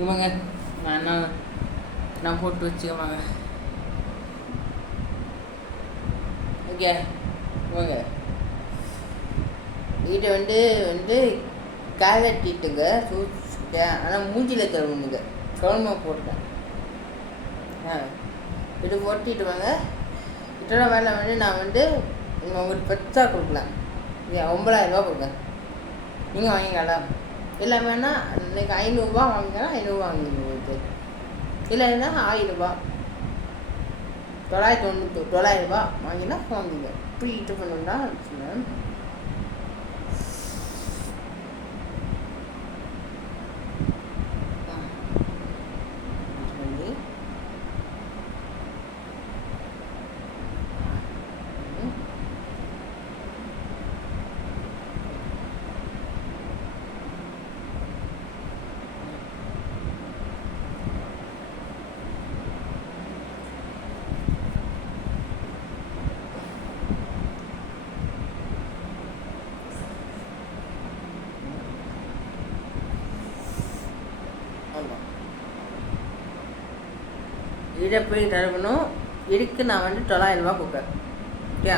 இவங்க நான் போட்டு வச்சுக்கவாங்க. ஓகே இவங்க இதை வந்து காலட்டிட்டுங்க சூச்சிட்டேன். ஆனால் மூஞ்சியில் தருவணுங்க கவனமாக போட்டேன். இது போட்டிட்டு வாங்க. இதோட வேலை நான் உங்களுக்கு பெருசாக கொடுக்கலாம். 9,000 கொடுங்க. நீங்கள் வாங்கிக்கலாம். இல்லை வேணா இன்றைக்கி 500 வாங்கிக்கலாம். 500 வாங்கிங்க. இல்லைன்னா 1000 990 வாங்கினா வாங்கிங்க. இப்படி இது பண்ணணும்னா சொன்னேன். இதை போய் தரணும். இதுக்கு நான் 900 கொடுக்குறேன். ஓகே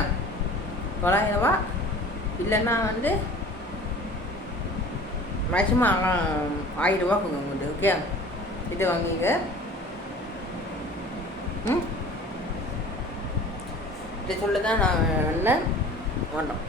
900 இல்லைன்னா மேக்ஸிமம் 1000 கொடுங்க உங்கள்கிட்ட. ஓகே இது வாங்கிங்க. இதை சொல்ல தான் நான் வேண்டாம்.